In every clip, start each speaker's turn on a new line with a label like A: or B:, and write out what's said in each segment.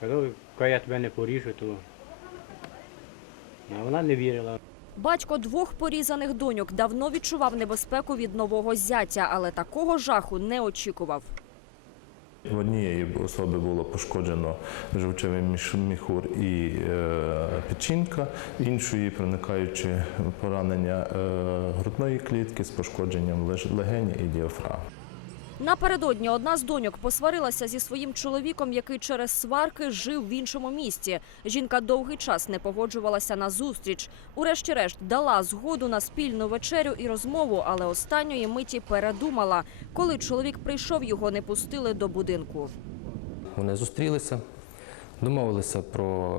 A: Казав, коли я тебе не поріжу, то. А вона не вірила.
B: Батько двох порізаних доньок давно відчував небезпеку від нового зятя, але такого жаху не очікував.
C: В однієї особи було пошкоджено жовчевий міхур і е, печінка, іншої проникаючи поранення е, грудної клітки з пошкодженням легені і діафрагми.
B: Напередодні одна з доньок посварилася зі своїм чоловіком, який через сварки жив в іншому місті. Жінка довгий час не погоджувалася на зустріч. Урешті-решт дала згоду на спільну вечерю і розмову, але останньої миті передумала. Коли чоловік прийшов, його не пустили до будинку.
D: Вони зустрілися, домовилися про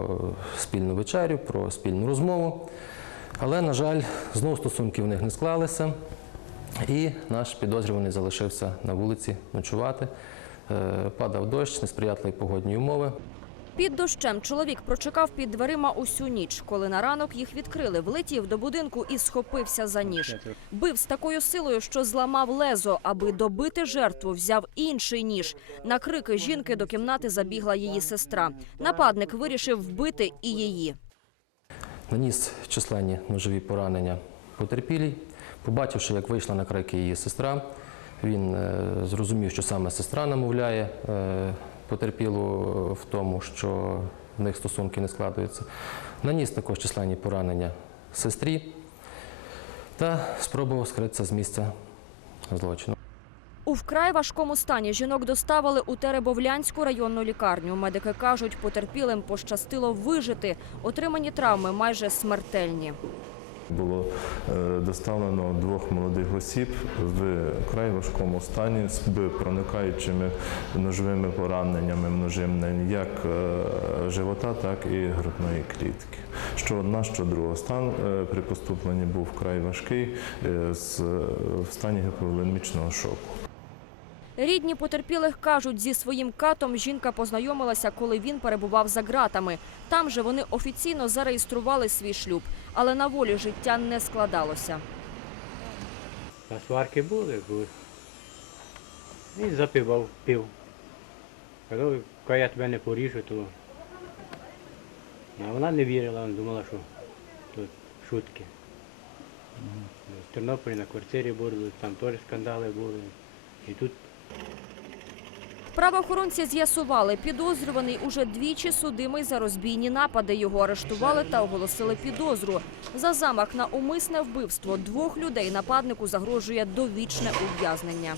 D: спільну вечерю, про спільну розмову. Але, на жаль, знову стосунки в них не склалися, і наш підозрюваний залишився на вулиці ночувати. Е, Падав дощ, несприятливі погодні умови.
B: Під дощем чоловік прочекав під дверима усю ніч. Коли на ранок їх відкрили, влетів до будинку і схопився за ніж. Бив з такою силою, що зламав лезо. Аби добити жертву, взяв інший ніж. На крики жінки до кімнати забігла її сестра. Нападник вирішив вбити і її.
D: Наніс численні ножові поранення потерпілій. Побачивши, як вийшла на крики її сестра, він е, зрозумів, що саме сестра намовляє е, потерпілу в тому, що в них стосунки не складуються. Наніс також численні поранення сестрі та спробував скритися з місця злочину.
B: У вкрай важкому стані жінок доставили у Теребовлянську районну лікарню. Медики кажуть, потерпілим пощастило вижити. Отримані травми майже смертельні.
C: Було е, доставлено двох молодих осіб в край важкому стані з проникаючими ножовими пораненнями множинними як е, живота, так і грудної клітки. Що одна, що друга. Стан е, при поступленні був вкрай важкий в стані гіповолемічного шоку.
B: Рідні потерпілих кажуть, зі своїм катом жінка познайомилася, коли він перебував за ґратами. Там же вони офіційно зареєстрували свій шлюб, але на волі життя не складалося.
A: Та сварки були, були. Він запивав, пив. Казав, коли я тебе не поріжу, то. А вона не вірила, думала, що то шутки. В Тернополі на квартирі були, там теж скандали були. І тут
B: Правоохоронці з'ясували, підозрюваний уже двічі судимий за розбійні напади. Його арештували та оголосили підозру. За замах на умисне вбивство двох людей нападнику загрожує довічне ув'язнення.